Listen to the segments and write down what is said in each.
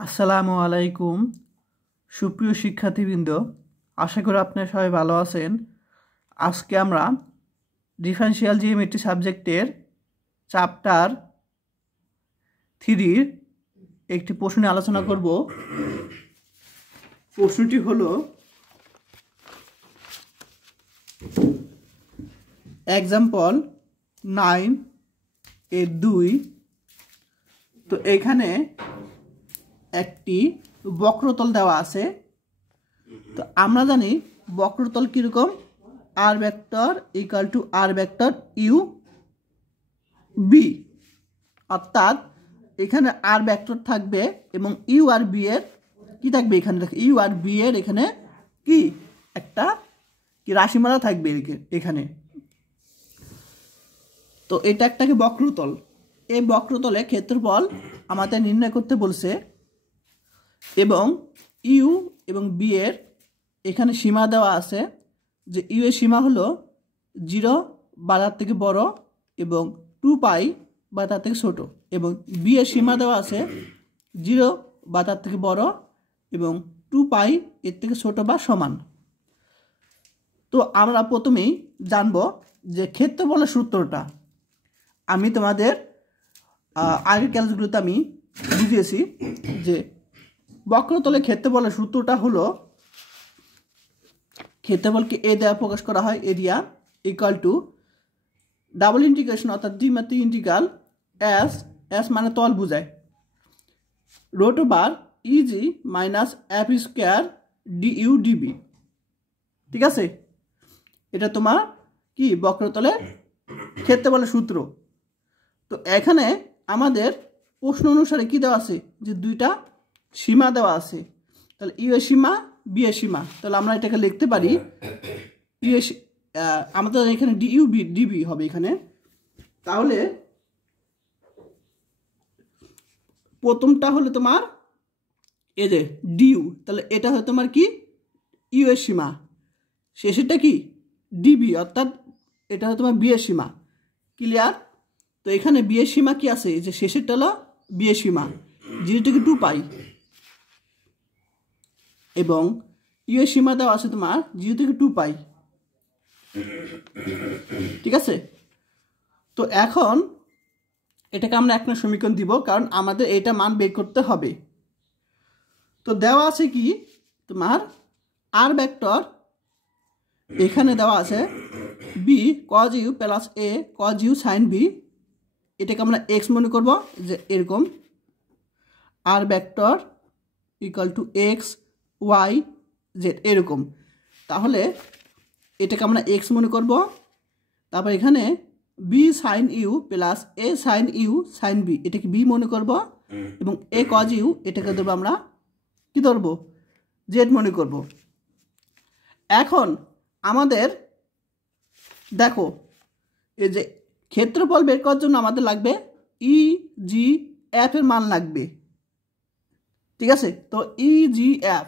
আসসালামু আলাইকুম সুপ্রিয় শিক্ষার্থীবৃন্দ, আশা করি আপনারা সবাই ভালো আছেন। আজকে আমরা ডিফারেনশিয়াল জিওমেট্রি সাবজেক্টের চ্যাপ্টার 3 একটি প্রশ্ন নিয়ে আলোচনা করব। প্রশ্নটি হলো এক্সাম্পল 9-2। তো এখানে একটি বক্রতল দেওয়া আছে। তো আমরা জানি বক্রতল কীরকম, R vector equal to R vector U B, অর্থাৎ এখানে আর ভেক্টর থাকবে এবং ইউ আর বি এর কি থাকবে, এখানে ইউ আর বি এর এখানে কি একটা কি রাশিমালা থাকবে এখানে। তো এটা একটা কি বক্রতল। এই বক্রতলে ক্ষেত্রফল আমাদের নির্ণয় করতে বলছে এবং ইউ এবং বি এর এখানে সীমা দেওয়া আছে যে ইউ এর সীমা হলো 0 বা তার থেকে বড় এবং 2π বা তার থেকে ছোট, এবং বি এর সীমা দেওয়া আছে 0 বা তার থেকে বড় এবং 2π এর থেকে ছোট বা সমান। তো আমরা প্রথমেই জানব যে ক্ষেত্রফলের সূত্রটা। আমি তোমাদের আগের ক্লাসগুলোতে আমি বুঝিয়েছি যে বক্রতলের ক্ষেত্রফলের সূত্রটা হলো, ক্ষেত্রফলকে এ দ্বারা প্রকাশ করা হয়, area equal to double integration অর্থাৎ দ্বিমাত্রিক ইন্টিগ্রাল এস, এস মানে তল বোঝায়, root over EG minus F square du dv. ঠিক আছে, এটা তোমার কি বক্রতলের ক্ষেত্রফলের সূত্র। তো এখানে আমাদের প্রশ্ন অনুসারে কি দেওয়া আছে যে দুইটা সীমা দেওয়া আছে, তাহলে ইউ এর সীমা বি এর সীমা, তাহলে আমরা এটাকে লিখতে পারি ইউ এর আমাদের এখানে ডিইউ বি ডিবি হবে এখানে। তাহলে প্রথমটা হলো তোমার এই যে ডিইউ, তাহলে এটা হয় তোমার কি ইউ এর সীমা, শেষেরটা কি ডিবি অর্থাৎ এটা হয় তোমার বি এর সীমা। ক্লিয়ার? তো এখানে বি এর সীমা কি আছে, যে শেষেরটা হলো বি এর সীমা 0 থেকে 2π, এবং ইউ এর সীমা দেওয়া আছে তোমার 0 থেকে 2π। ঠিক আছে, তো এখন এটাকে আমরা এক নম্বর সমীকরণ দিব, কারণ আমাদের এটা মান বের করতে হবে। তো দেওয়া আছে কি তোমার আর ভেক্টর, এখানে দেওয়া আছে B cos U plus A cos U sine B, এটাকে আমরা এক্স মনে করব, যে এরকম R vector equal to X Y Z এরকম। তাহলে এটাকে আমরা এক্স মনে করব। তারপর এখানে B sine U plus A sine U sine B, এটাকে বি মনে করব, এবং এ কজ ইউ এটাকে ধরবো আমরা কি ধরবো, জেড মনে করব। এখন আমাদের দেখো এই যে ক্ষেত্রফল বের করার জন্য আমাদের লাগবে ই জি এফ এর মান লাগবে। ঠিক আছে, তো ই জি এফ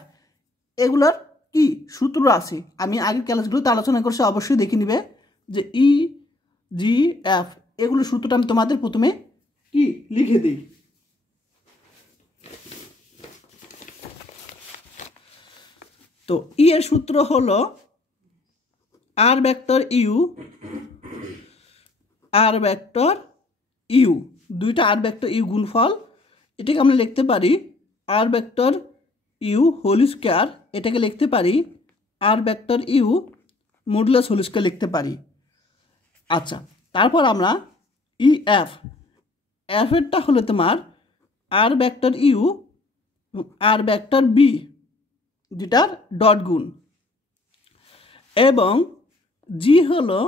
এগুলোর কি সূত্র আছে, আমি আগের ক্লাসগুলোতে আলোচনা করছি, অবশ্যই দেখে নিবে যে ই জি এফ এগুলোর সূত্রটা আমি তোমাদের প্রথমে কি লিখে দিই। তো ই এর সূত্র হলো আর ভেক্টর ইউ, আর ভেক্টর ইউ, দুইটা আর ভেক্টর ইউ গুণফল, এটাকে আমরা লিখতে পারি R vector U whole square, এটাকে লিখতে পারি R vector U modulus whole square লিখতে পারি। আচ্ছা, তারপর আমরা ই এফ, এফ এরটা হলো তোমার আর ভেক্টর ইউ আর ভেক্টর বি যেটার ডট গুণ, এবং জি হলো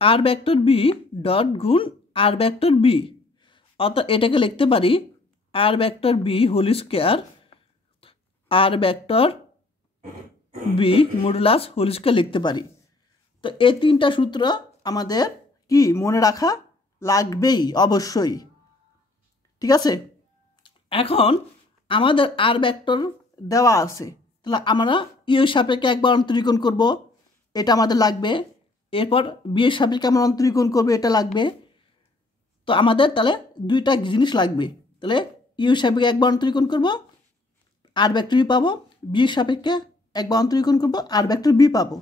আর ভেক্টর বি ডট গুণ আর ভেক্টর বি, অর্থাৎ এটাকে লিখতে পারি R vector B whole square R vector B modulus whole square লিখতে পারি। তো এই তিনটা সূত্র আমাদের কি মনে রাখা লাগবেই অবশ্যই। ঠিক আছে, এখন আমাদের আর ভেক্টর দেওয়া আছে, তাহলে আমরা ইউ এর সাপেক্ষে একবার অন্তরীকরণ করব, এটা আমাদের লাগবে। এরপর বি এর সাপেক্ষে আমরা অন্তরীকরণ করবো, এটা লাগবে। তো আমাদের তাহলে দুইটা জিনিস লাগবে, তাহলে ইউ সাপেক্ষে একবার অন্তরীকরণ করব, আর ভেক্টর ইউ পাবো, বি সাপেক্ষে একবার অন্তরীকরণ করব, আর ভেক্টর বি পাবো।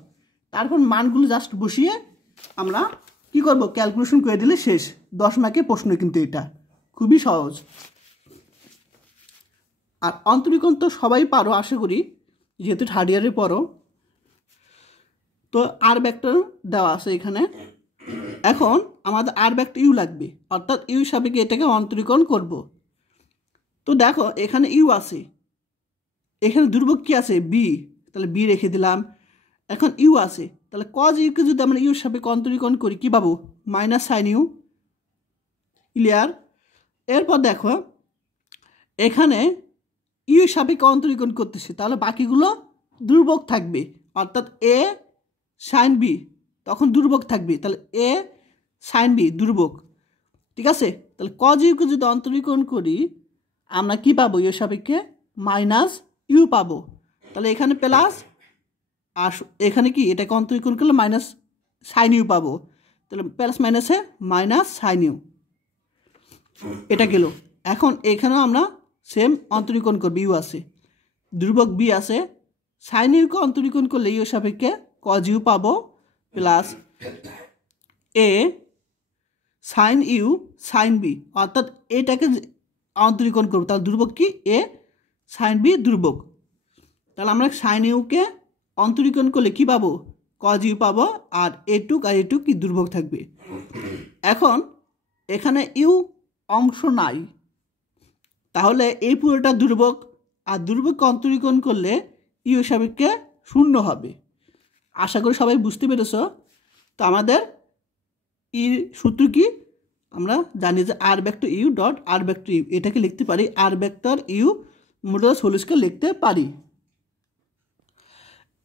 তারপর মানগুলো জাস্ট বসিয়ে আমরা কি করব, ক্যালকুলেশন করে দিলে শেষ। 10 মার্কের প্রশ্ন কিন্তু এটা খুবই সহজ। আর অন্তরীকরণ তো সবাই পারো আশা করি, যেহেতু থার্ড ইয়ারে পড়ো। তো আর ভেক্টর দেওয়া আছে এখানে। এখন আমাদের আর ভেক্টর ইউ লাগবে, অর্থাৎ ইউ সাপেক্ষে এটাকে অন্তরীকরণ করব। তো দেখো এখানে ইউ আছে, এখানে ধ্রুবক কি আছে, বি, তাহলে বি রেখে দিলাম। এখন ইউ আছে, তাহলে কজ ইউকে যদি আমরা ইউর সাপেক্ষে অন্তরীকরণ করি কি পাবো, মাইনাস সাইন ইউ। ক্লিয়ার? এরপর দেখো এখানে ইউ সাপেক্ষে অন্তরীকরণ করতেছি, তাহলে বাকিগুলো ধ্রুবক থাকবে, অর্থাৎ এ সাইন বি তখন ধ্রুবক থাকবে, তাহলে এ সাইন বি ধ্রুবক। ঠিক আছে? তাহলে কজ ইউকে যদি অন্তরীকরণ করি আমরা কি পাবো, ইউ সাপেক্ষে মাইনাস ইউ পাবো। তাহলে এখানে প্লাস, আর এখানে কি এটাকে অন্তরীকরণ করলে মাইনাস সাইন ইউ পাবো। তাহলে প্লাস মাইনাসে মাইনাস সাইন ইউ, এটা গেল। এখন এখানেও আমরা সেম অন্তরীকরণ করবো, ইউ আছে, ধ্রুবক বি আছে, সাইন ইউকে অন্তরীকরণ করলে ইউ সাপেক্ষে কজ ইউ পাবো plus A sine U sine B, অর্থাৎ এটাকে অন্তরীকরণ করবো, তাহলে ধ্রুবক কি, এ সাইন বি ধ্রুবক। তাহলে আমরা সাইন ইউকে অন্তরীকরণ করলে কি পাবো, কজ ইউ পাবো, আর এটুক আর এটুক কি ধ্রুবক থাকবে। এখন এখানে ইউ অংশ নাই, তাহলে এই পুরোটা ধ্রুবক, আর ধ্রুবককে অন্তরীকরণ করলে ইউ সাপেক্ষে শূন্য হবে। আশা করি সবাই বুঝতে পেরেছ। তো আমাদের ই সূত্র কি, আমরা জানি যে R vector U dot R vector U, এটাকে লিখতে পারি R vector U modulus whole square লিখতে পারি।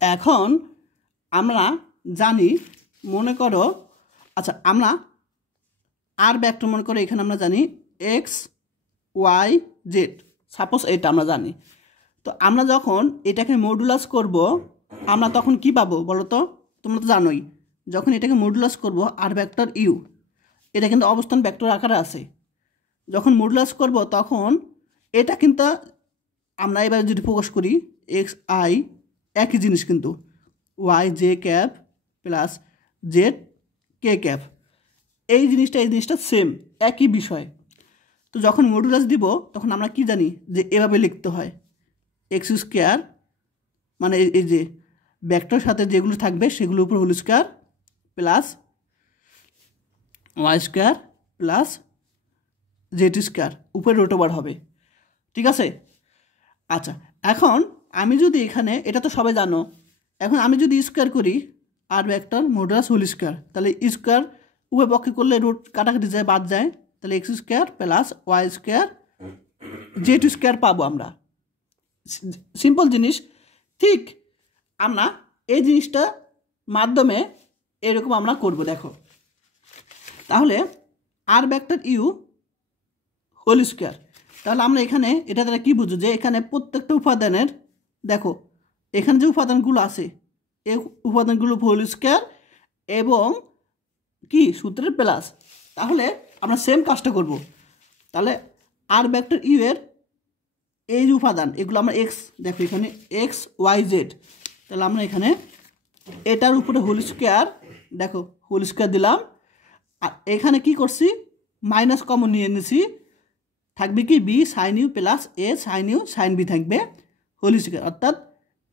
এখন আমরা জানি, মনে করো, আচ্ছা আমরা আর ভেক্টর মনে করো এখানে আমরা জানি এক্স ওয়াই জেড, সাপোজ এটা আমরা জানি। তো আমরা যখন এটাকে মডুলাস করব আমরা তখন কি পাবো বলো তো, তোমরা তো জানোই, যখন এটাকে মডুলাস করব আর ভেক্টর ইউ, এটা কিন্তু অবস্থান ভেক্টর আকারে আছে, যখন মডুলাস করব তখন এটা কিন্তু আমরা এবার যদি প্রকাশ করি এক্স আই একই জিনিস, কিন্তু Y J cap plus Z K cap, এই জিনিসটা সেম, একই বিষয়। তো যখন মডুলাস দিব তখন আমরা কি জানি যে এভাবে লিখতে হয়, এক্স স্কোয়ার মানে এই যে ভেক্টর সাথে যেগুলো থাকবে সেগুলোর উপর whole square plus Y square plus Z square, উপরে রুট ওভার হবে। ঠিক আছে? আচ্ছা, এখন আমি যদি এখানে, এটা তো সবাই জানো, এখন আমি যদি স্কোয়ার করি আর ভেক্টর মডুলাস হোল স্কোয়ার, তাহলে স্কোয়ার উভয় পক্ষে করলে রুট কাটাকাটি যায়, বাদ যায়, তাহলে X square plus Y square Z square পাবো আমরা। সিম্পল জিনিস। ঠিক আমরা এই জিনিসটা মাধ্যমে এরকম আমরা করব, দেখো। তাহলে আর ভেক্টর ইউ হোল স্কোয়ার, তাহলে আমরা এখানে এটা দ্বারা কী বুঝো, যে এখানে প্রত্যেকটা উপাদানের, দেখো এখানে যে উপাদানগুলো আছে এই উপাদানগুলো হোল স্কোয়ার এবং কি সূত্রের প্লাস। তাহলে আমরা সেম কাজটা করব। তাহলে আর ভেক্টর ইউ এর এই যে উপাদান এগুলো আমরা এক্স, দেখো এখানে এক্স ওয়াই জেড, তাহলে আমরা এখানে এটার উপরে হোল স্কোয়ার, দেখো হোল স্কোয়ার দিলাম, আর এখানে কি করছি মাইনাস কমন নিয়ে নিছি, থাকবে কি B sine U plus A sine U sine B থাকবে হোল স্কোয়ার, অর্থাৎ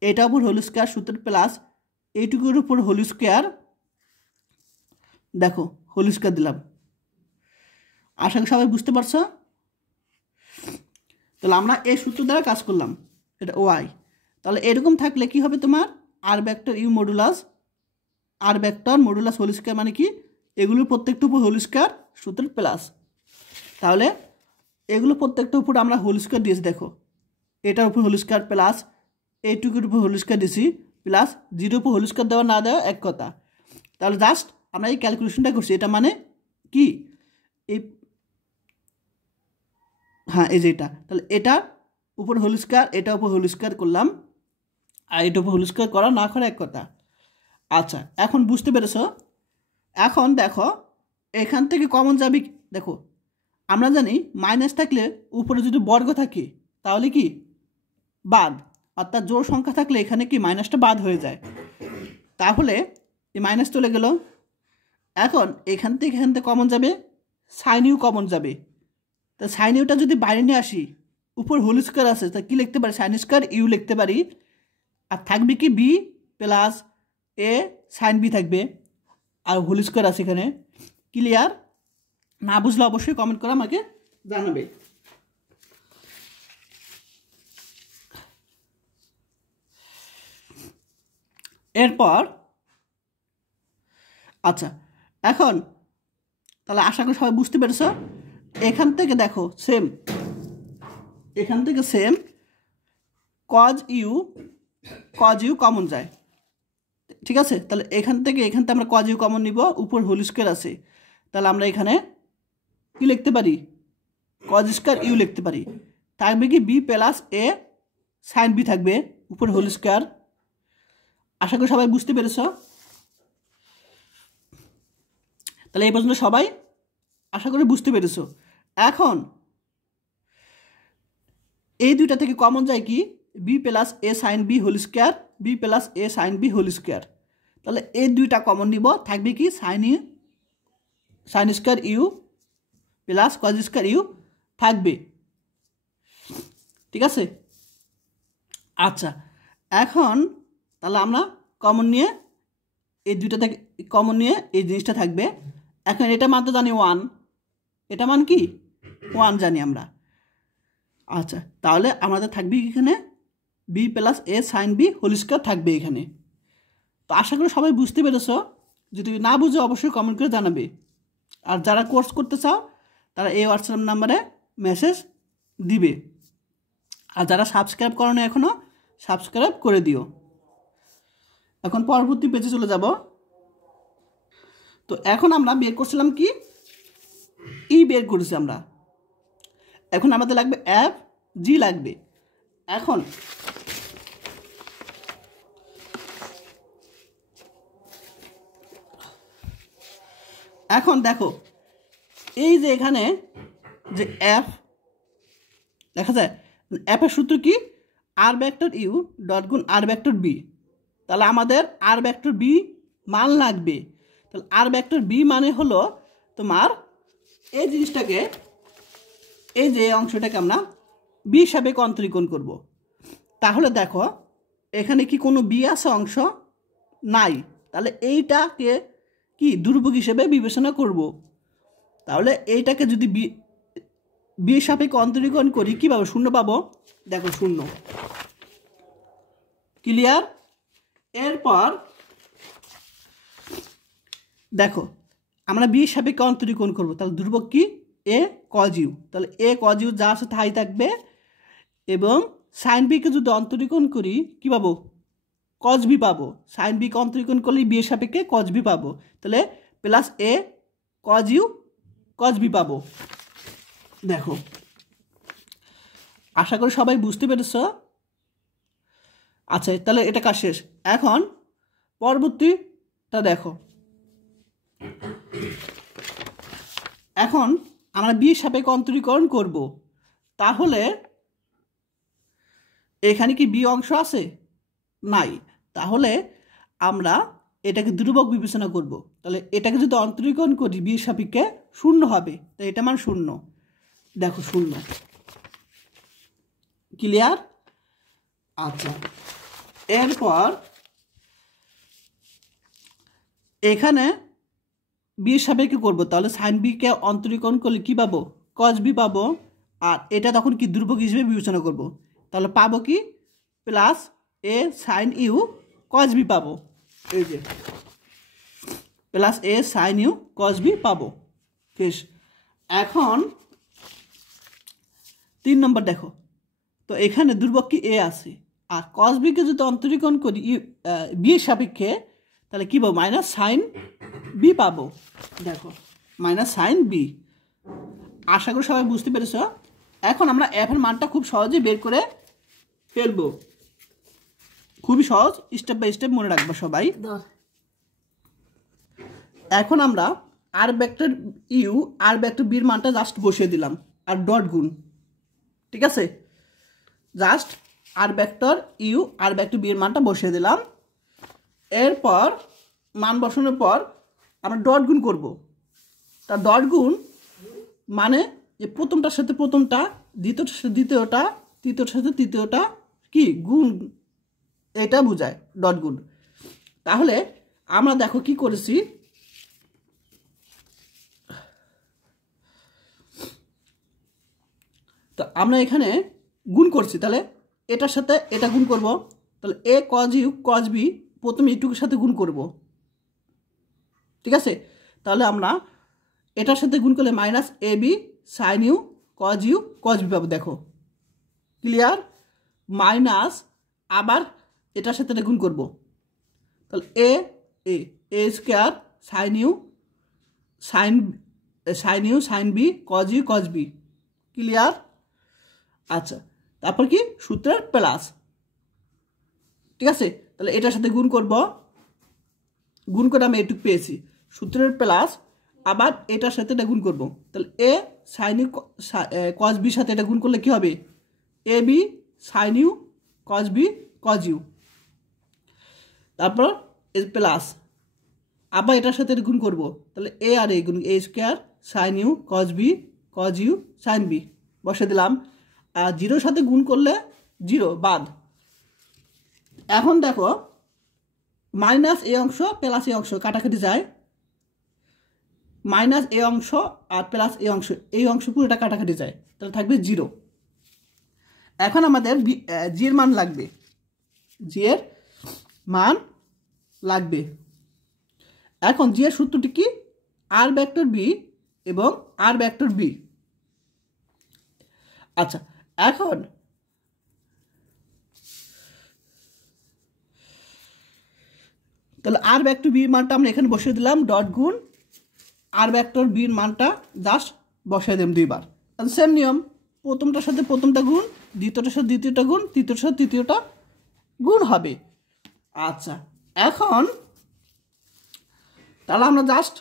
এটার উপর হোল স্কোয়ার সূত্রের প্লাস এইটুকুর উপর হোল স্কোয়ার, দেখো হোল স্কোয়ার দিলাম। আশা করি সবাই বুঝতে পারছো? তাহলে আমরা এই সূত্র দ্বারা কাজ করলাম, এটা ওয়াই। তাহলে এরকম থাকলে কি হবে তোমার, R vector U modulus, R vector modulus whole square মানে কি, এগুলোর প্রত্যেকটা উপর হোল স্কোয়ার সূত্রের প্লাস। তাহলে এগুলো প্রত্যেকটা উপর আমরা হোল স্কোয়ার দিয়েছি, দেখো এটার উপর হোল স্কোয়ার প্লাস এইটুকুর উপর হোল স্কোয়ার দিয়েছি প্লাস জিরোর উপর হোল স্কোয়ার দেওয়া না দেওয়া এক কথা। তাহলে জাস্ট আমরা এই ক্যালকুলেশনটা করছি, এটা মানে কি এই, হ্যাঁ এই যে এটা, তাহলে এটার উপর হোল স্কোয়ার এটার উপর হোল স্কোয়ার করলাম, আর এটার উপর হোল স্কোয়ার করা না করা এক কথা। আচ্ছা, এখন বুঝতে পেরেছ? এখন দেখো এখান থেকে কমন যাবে, দেখো আমরা জানি মাইনাস থাকলে উপরে যদি বর্গ থাকে তাহলে কি বাদ, অর্থাৎ জোড় সংখ্যা থাকলে এখানে কি মাইনাসটা বাদ হয়ে যায়। তাহলে এই মাইনাস চলে গেল। এখন এখান থেকে কমন যাবে, সাইন ইউ কমন যাবে। তা সাইন ইউটা যদি বাইরে নিয়ে আসি, উপর হোল স্কোয়ার আছে, তা কী লিখতে পারি, সাইন স্কোয়ার ইউ লিখতে পারি। আর থাকবে কি B plus A sine B থাকবে, আর হোল স্কোয়ার আছে এখানে। ক্লিয়ার? না বুঝলে অবশ্যই কমেন্ট করে আমাকে জানাবে। এরপর আচ্ছা, এখন তাহলে আশা করি সবাই বুঝতে পেরেছ। এখান থেকে দেখো সেম, এখান থেকে সেম কজ ইউ কমন যায়, ঠিক আছে? তাহলে এখান থেকে আমরা কজ ইউ কমন নিব, উপর হোল স্কোয়ার আছে, তাহলে আমরা এখানে কি লিখতে পারি, কজ স্কোয়ার ইউ লিখতে পারি। থাকবে কি B plus A sine B থাকবে, উপর হোল স্কোয়ার। আশা করি সবাই বুঝতে পেরেছ। তাহলে এই পর্যন্ত সবাই আশা করি বুঝতে পেরেছ। এখন এই দুইটা থেকে কমন যায় কি, B plus A sine B whole square, B plus A sine B whole square. তাহলে এই দুইটা কমন নিব, থাকবে কি sine square U plus cos square U থাকবে, ঠিক আছে? আচ্ছা, এখন তাহলে আমরা কমন নিয়ে এই দুইটা থেকে কমন নিয়ে এই জিনিসটা থাকবে। এখন এটা মান তো জানি 1, এটা মান কি 1 জানি আমরা। আচ্ছা, তাহলে আমাদের থাকবে এখানে B plus A sine B whole square থাকবে এখানে। তো আশা করি সবাই বুঝতে পেরেছ। যদি না বুঝো অবশ্যই কমেন্ট করে জানাবে। আর যারা কোর্স করতে চাও তারা এই হোয়াটসঅ্যাপ নাম্বারে মেসেজ দিবে। আর যারা সাবস্ক্রাইব করো না এখনও, সাবস্ক্রাইব করে দিও। এখন পরবর্তী পেজে চলে যাব। তো এখন আমরা বের করছিলাম কি, ই বের করেছি আমরা। এখন আমাদের লাগবে এফ জি লাগবে। এখন দেখো এই যে এখানে যে এফ দেখা যায়, এফের সূত্র কি, আর ভেক্টর ইউ ডট গুণ আর ভেক্টর বি। তাহলে আমাদের আর ভেক্টর বি মান লাগবে। তাহলে আর ভেক্টর বি মানে হলো তোমার এই জিনিসটাকে, এই যে অংশটাকে আমরা বি হিসাবে অন্তরীকরণ করব। তাহলে দেখো এখানে কি কোনো বি আছে অংশ নাই, তাহলে এইটাকে কি দুর্ভোগ হিসেবে বিবেচনা করব। তাহলে এইটাকে যদি বি সাপেক্ষে অন্তরীকরণ করি কী পাবো, শূন্য পাবো। দেখো শূন্য, ক্লিয়ার? এরপর দেখো আমরা বি সাপেক্ষে অন্তরীকরণ করবো, তাহলে দুর্ভোগ কি এ কজ ইউ, তাহলে এ কজ ইউ যা আছে তাই থাকবে। এবং সাইন বিকে যদি অন্তরীকরণ করি কী পাবো, কজ বি পাবো। সাইন বিকে অন্তরীকরণ করলে বি এর সাপেক্ষে কজ বি পাবো, তাহলে plus A cos U cos B পাবো। দেখো আশা করি সবাই বুঝতে পেরেছ। আচ্ছা, তাহলে এটা কাজ শেষ। এখন পরবর্তীটা দেখো, এখন আমরা বি সাপেক্ষে অন্তরীকরণ করব। তাহলে এখানে কি বি অংশ আছে? নাই। তাহলে আমরা এটাকে ধ্রুবক বিবেচনা করব। তাহলে এটাকে যদি অন্তরীকরণ করি বি সাপেক্ষে শূন্য হবে, তো এটা মান শূন্য। দেখো শূন্য, ক্লিয়ার? আচ্ছা, এরপর এখানে বি সাপেক্ষে করবো, তাহলে সাইন বিকে অন্তরীকরণ করলে কী পাবো, কজ বি পাবো। আর এটা তখন কি ধ্রুবক হিসেবে বিবেচনা করব। তাহলে পাবো কি plus A sine U cos B পাবো। এই যে plus A sine U cos B পাবো। বেশ, এখন 3 নম্বর দেখো, তো এখানে ধ্রুবক কি এ আছে, আর কজ বিকে যদি অন্তরীকরণ করি বি এর সাপেক্ষে, তাহলে কী পাবো, মাইনাস সাইন বি পাবো। দেখো মাইনাস সাইন বি। আশা করি সবাই বুঝতে পেরেছ। এখন আমরা এফ এর মানটা খুব সহজে বের করে ফেলবো, খুবই সহজ, স্টেপ বাই স্টেপ মনে রাখবো সবাই। এখন আমরা আর ভেক্টর ইউ আর ভেক্টর বির মানটা জাস্ট বসিয়ে দিলাম আর ডট গুণ, ঠিক আছে, জাস্ট আর ভেক্টর ইউ আর ভেক্টর বির মানটা বসিয়ে দিলাম। এরপর মান বসানোর পর আমরা ডট গুণ করব। তা ডট গুণ মানে যে প্রথমটার সাথে প্রথমটা, দ্বিতীয়টার সাথে দ্বিতীয়টা, তৃতীয়টার সাথে তৃতীয়টা কি গুণ, এটা বোঝায় ডট গুণ। তাহলে আমরা দেখো কি করেছি, তো আমরা এখানে গুণ করছি, তাহলে এটার সাথে এটা গুণ করব, তাহলে এ কজ ইউ কজ বি প্রথম এইটুকুর সাথে গুণ করব, ঠিক আছে। তাহলে আমরা এটার সাথে গুণ করলে minus A B sine U cos B পাবো, দেখো ক্লিয়ার। মাইনাস আবার এটার সাথে এটা গুণ করব, তাহলে A A square sine U sine B cos B, clear. আচ্ছা, তারপর কি সূত্রের প্লাস, ঠিক আছে। তাহলে এটার সাথে গুণ করব, গুণ করে আমি এটুকু পেয়েছি, সূত্রের প্লাস আবার এটার সাথে এটা গুণ করব, তাহলে এ সাইন ইউ কজ বির সাথে এটা গুণ করলে কি হবে, A B sine U cos B cos U, তারপর প্লাস আবার এটার সাথে এটা গুণ করব, তাহলে এ আর এ গুণ A square sine U cos B cos U sine B বসে দিলাম। আর জিরোর সাথে গুণ করলে জিরো বাদ। এখন দেখো মাইনাস এ অংশ প্লাস এ অংশ কাটাকাটি যায়, মাইনাস এ অংশ আর প্লাস এ অংশ, এই অংশ পুরোটা কাটাকাটি যায়, তাহলে থাকবে জিরো। এখন আমাদের জি এর মান লাগবে, জি এর মান লাগবে। এখন জি এর সূত্রটি কি, আর ভেক্টর বি এবং আর ভেক্টর বি। আচ্ছা, এখন তাহলে আর ভেক্টর বির মানটা আমরা এখানে বসিয়ে দিলাম, ডট গুণ আর ভেক্টর বির মানটা জাস্ট বসিয়ে দিলাম দুইবার। তাহলে সেম নিয়ম, প্রথমটার সাথে প্রথমটা গুণ, দ্বিতীয়টার সাথে দ্বিতীয়টা গুণ, তৃতীয়টার সাথে তৃতীয়টা গুণ হবে। আচ্ছা, এখন তাহলে আমরা জাস্ট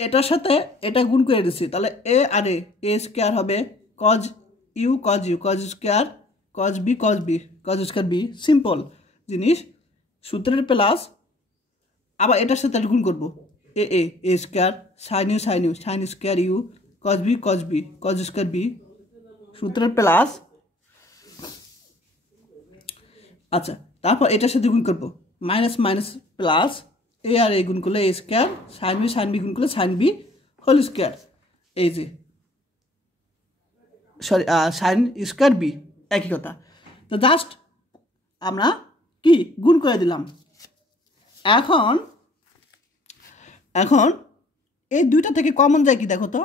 এটার সাথে এটা গুণ করে দিচ্ছি, তাহলে এ আর এ স্কোয়ার হবে cos U cos square cos B cos square B, simple জিনিস। সূত্রের প্লাস আবার এটার সাথে গুণ করব, A square sine square U cos B cos square B, সূত্রের প্লাস। আচ্ছা, তারপর এটার সাথে গুণ করব, মাইনাস প্লাস এ আর এ গুণ করলে এ স্কোয়ার সাইন বি গুণ করলে সাইন বি হোল স্কোয়ার, এই যে সরি সাইন স্কোয়ার বি, একই কথা। তো জাস্ট আমরা কি গুণ করে দিলাম। এখন এই দুইটা থেকে কমন যায় কি দেখো তো,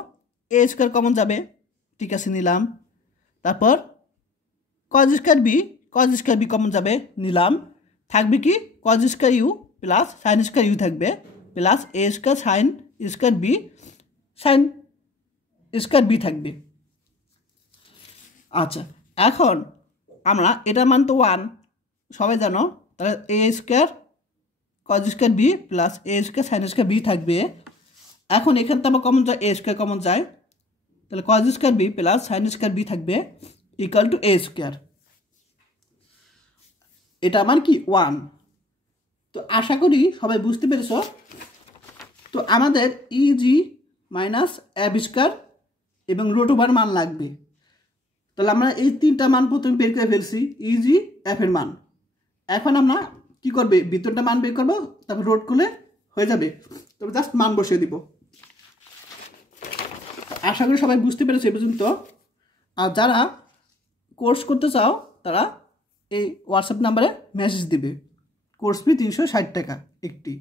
এ স্কোয়ার কমন যাবে, ঠিক আছে নিলাম। তারপর কজ স্কোয়ার বি কমন যাবে, নিলাম। থাকবে কি cos square U plus sine square U থাকবে, plus A square sine square B sine square B থাকবে। আচ্ছা, এখন আমরা এটার মান তো 1 সবাই জানো, তাহলে A square cos square B plus A square sine square B থাকবে। এখন এখান থেকে আবার কমন যায়, এ স্কোয়ার কমন যায়, তাহলে cos square B plus sine square B থাকবে ইকুয়াল টু এ স্কোয়ার। এটা মান কি 1। তো আশা করি সবাই বুঝতে পেরেছ। তো আমাদের ইজি মাইনাস এফ স্কোয়ার এবং রুট ওভার মান লাগবে। তাহলে আমরা এই তিনটা মান প্রথমে বের করে ফেলছি, ইজি এফ এর মান। এখন আমরা কি করবে, ভিতরটা মান বের করবো, তারপর রোড করলে হয়ে যাবে। তবে জাস্ট মান বসিয়ে দিব। আশা করি সবাই বুঝতে পেরেছে এ পর্যন্ত। আর যারা কোর্স করতে চাও তারা এই হোয়াটসঅ্যাপ নাম্বারে মেসেজ দিবে, কোর্স ফি 360 টাকা একটি।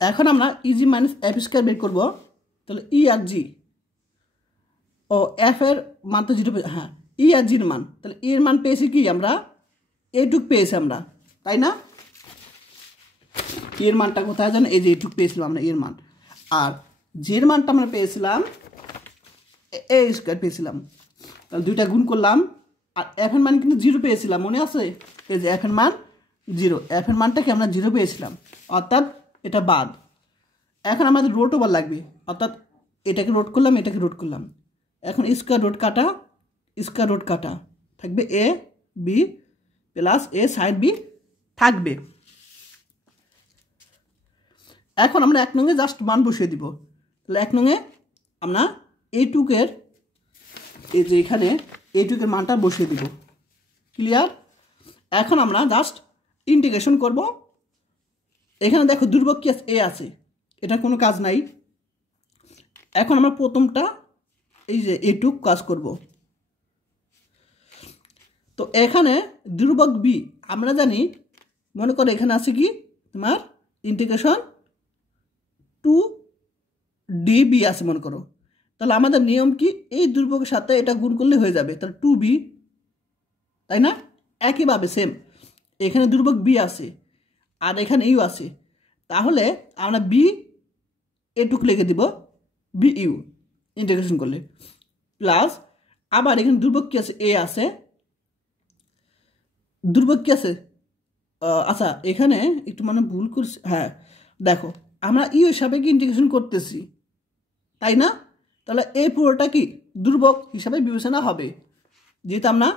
এখন আমরা ইজি মাইনাস এফ স্কোয়ার বের করবো, তাহলে ই আর জি ও এফ এর মান তো 0, হ্যাঁ ই আর জির মান, তাহলে এর মান পেয়েছি কি আমরা এইটুক পেয়েছি আমরা, তাই না? এর মানটা কোথায় জানো, এই যে এইটুক পেয়েছিলাম আমরা এর মান। আর জের মানটা আমরা পেয়েছিলাম এ স্কোয়ার পেয়েছিলাম, তাহলে দুইটা গুণ করলাম। আর এফ এর মান কিন্তু 0 পেয়েছিলাম, মনে আছে? এই যে এফ এর মান 0, এফ এর মানটাকে আমরা 0 পেয়েছিলাম, অর্থাৎ এটা বাদ। এখন আমাদের রোট ওভার লাগবে, অর্থাৎ এটাকে রোট করলাম, এটাকে রোট করলাম। এখন স্কোয়ার রুট কাটা, স্কোয়ার রুট কাটা থাকবে A B plus A side B থাকবে। এখন আমরা 1 নঙে জাস্ট মান বসিয়ে দিব। তাহলে 1 নঙে আমরা এইটুকের এই যে এখানে এইটুকের মানটা বসিয়ে দিব। ক্লিয়ার? এখন আমরা জাস্ট ইন্টিগ্রেশন করব। এখানে দেখো ধ্রুবক কি এ আছে, এটা কোনো কাজ নাই। এখন আমরা প্রথমটা এই যে এইটুক কাজ করব। তো এখানে ধ্রুবক বি আমরা জানি, মনে করো এখানে আছে কি তোমার ইন্টিগ্রেশন 2db আছে মনে করো। তাহলে আমাদের নিয়ম কি, এই ধ্রুবকের সাথে এটা গুণ করলে হয়ে যাবে, তাহলে 2b, তাই না? একইভাবে সেম এখানে ধ্রুবক বি আছে আর এখানে ইউ আছে, তাহলে আমরা বি এটুক লিখে দিব বি ইউ ইন্টিগ্রেশন করলে, প্লাস আবার এখানে ধ্রুবক কি আছে এ আছে, ধ্রুবক কি আছে আচ্ছা এখানে একটু মানে ভুল করছি, হ্যাঁ দেখো আমরা ইউ হিসাবে কি ইন্টিগ্রেশন করতেছি, তাই না? তাহলে এই পুরোটা কি ধ্রুবক হিসাবে বিবেচনা হবে, যেহেতু আমরা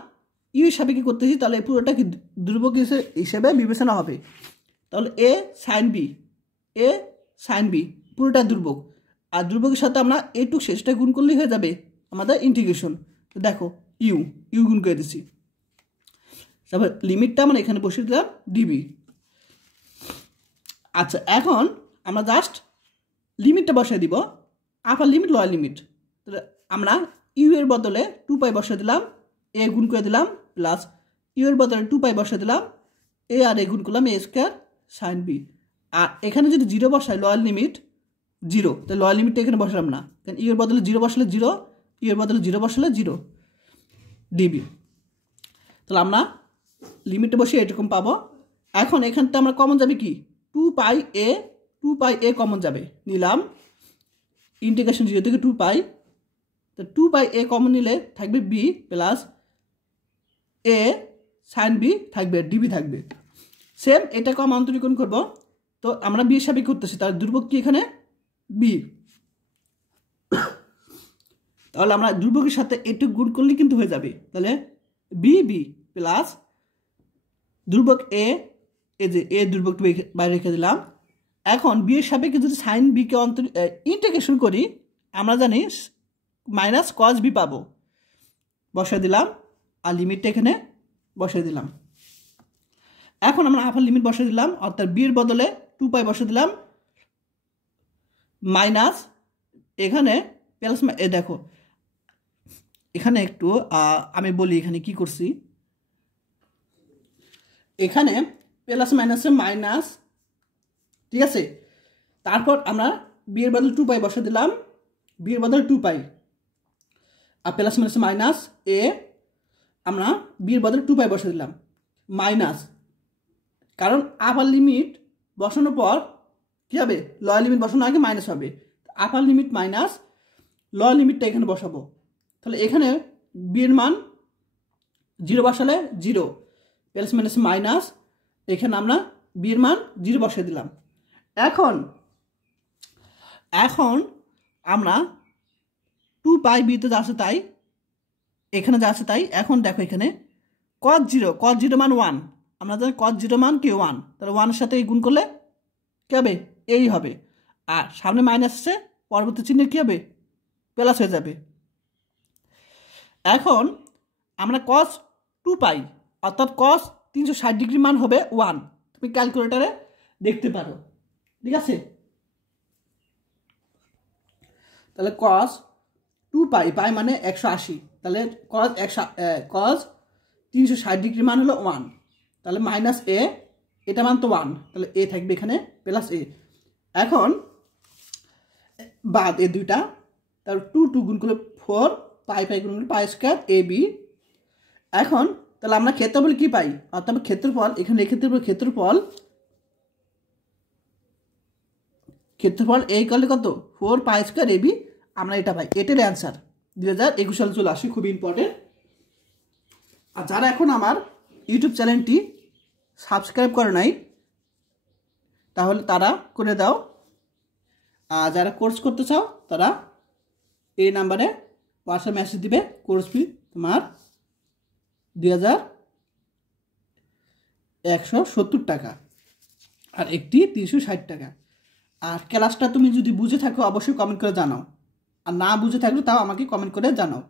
ইউ হিসাবে কি করতেছি, তাহলে এই পুরোটা কি ধ্রুবক হিসেবে বিবেচনা হবে। তাহলে এ সাইন বি, এ সাইন বি পুরোটা ধ্রুবক, আর ধ্রুবকের সাথে আমরা এইটুক শেষটা গুণ করলেই হয়ে যাবে আমাদের ইন্টিগ্রেশন। তো দেখো ইউ ইউ গুণ করে দিচ্ছি, তারপর লিমিটটা আমরা এখানে বসিয়ে দিলাম ডিবি। আচ্ছা এখন আমরা জাস্ট লিমিটটা বসিয়ে দিব, আপার লিমিট লোয়ার লিমিট। তাহলে আমরা ইউ এর বদলে 2π বসিয়ে দিলাম, এ গুণ করে দিলাম, প্লাস ইউ এর বদলে 2π বসিয়ে দিলাম, এ আর এ গুণ করলাম এ স্কোয়ার সাইন বি। আর এখানে যদি 0 বসাই লোয়ার লিমিট 0, তাহলে লোয়ার লিমিটটা এখানে বসালাম না, কারণ ইউ এর বদলে 0 বসালে 0, ইউ এর বদলে 0 বসালে 0 ডিবি। তাহলে আমরা লিমিটে বসে এরকম পাবো। এখন এখানটা আমরা কমন যাবে কি 2π এ কমন যাবে, নিলাম ইন্টিগ্রেশন 0 থেকে 2π, তো 2π এ কমন নিলে থাকবে B plus A sine B থাকবে, ডিবি থাকবে। সেম এটা কম অন্তরীকরণ করব, তো আমরা বি হিসাবে করতেছি, তার ধ্রুবক কি এখানে বি, তাহলে আমরা ধ্রুবকের সাথে একটু গুণ করলে কিন্তু হয়ে যাবে। তাহলে বি বি প্লাস ধ্রুবক এ, এই যে এ ধ্রুবকটা বাইরে রেখে দিলাম। এখন বি এর সাপেক্ষে যদি সাইন বিকে ইন্টিগ্রেশন করি, আমরা জানি মাইনাস কস বি পাবো, বসিয়ে দিলাম, আর লিমিটটা এখানে বসিয়ে দিলাম। এখন আমরা আপার লিমিট বসিয়ে দিলাম, অর্থাৎ বি এর বদলে 2π বসিয়ে দিলাম, মাইনাস এখানে প্লাস, এ দেখো এখানে একটু আমি বলি এখানে কি করছি, এখানে প্লাস মাইনাসে মাইনাস, ঠিক আছে। তারপর আমরা বি এর বদলে 2π বসিয়ে দিলাম, বি এর বদলে 2π, আর প্লাস মাইনাসে মাইনাস এ, আমরা বি এর বদলে 2π বসিয়ে দিলাম, মাইনাস, কারণ আপার লিমিট বসানোর পর কী হবে, লোয়ার লিমিট বসানোর আগে মাইনাস হবে, আপার লিমিট মাইনাস লোয়ার লিমিটটা এখানে বসাবো। তাহলে এখানে বি এর মান 0 বসালে 0, প্লাস মাইনাস মাইনাস, এখানে আমরা বি এর মান 0 বসিয়ে দিলাম। এখন আমরা 2π বিতে যা আছে তাই, এখানে যা আছে তাই। এখন দেখো এখানে cos 0 মান 1, আমরা জানি cos 0 মান কি 1, তাহলে 1 এর সাথে এই গুণ করলে কী হবে, এই হবে, আর সামনে মাইনাস আছে, পরবর্তী চিহ্নে কী হবে, প্লাস হয়ে যাবে। এখন আমরা cos 2π অর্থাৎ cos 360 ডিগ্রি মান হবে 1, তুমি ক্যালকুলেটারে দেখতে পারো, ঠিক আছে। তাহলে cos 2π, পাই মানে 180, তাহলে cos 360 ডিগ্রি মান হলো 1, তাহলে মাইনাস এ, এটা মান তো 1, তাহলে এ থাকবে এখানে প্লাস এ। এখন বাদ এ দুইটা, তার 2 গুণ করলে 4, পাই গুণ করলে পাই স্কোয়ার এ বি। এখন তাহলে আমরা ক্ষেত্রফল কি পাই, অর্থাৎ ক্ষেত্রফল এখানে লিখে দেবো, ক্ষেত্রফল এ করলে কত 4 পাই স্কোয়ার এ বি, আমরা এটা পাই। এটার অ্যান্সার 2021 সালে চলে আসি, খুবই ইম্পর্টেন্ট। আর যারা এখন আমার ইউটিউব চ্যানেলটি সাবস্ক্রাইব করে নাই, তাহলে তারা করে দাও, আর যারা কোর্স করতে চাও তারা এই নাম্বারে হোয়াটসঅ্যাপ মেসেজ দিবে। কোর্স ফি তোমার 2170 টাকা, আর একটি 360 টাকা। আর ক্লাসটা তুমি যদি বুঝে থাকো অবশ্যই কমেন্ট করে জানাও, আর না বুঝে থাকলে তাও আমাকে কমেন্ট করে জানাও।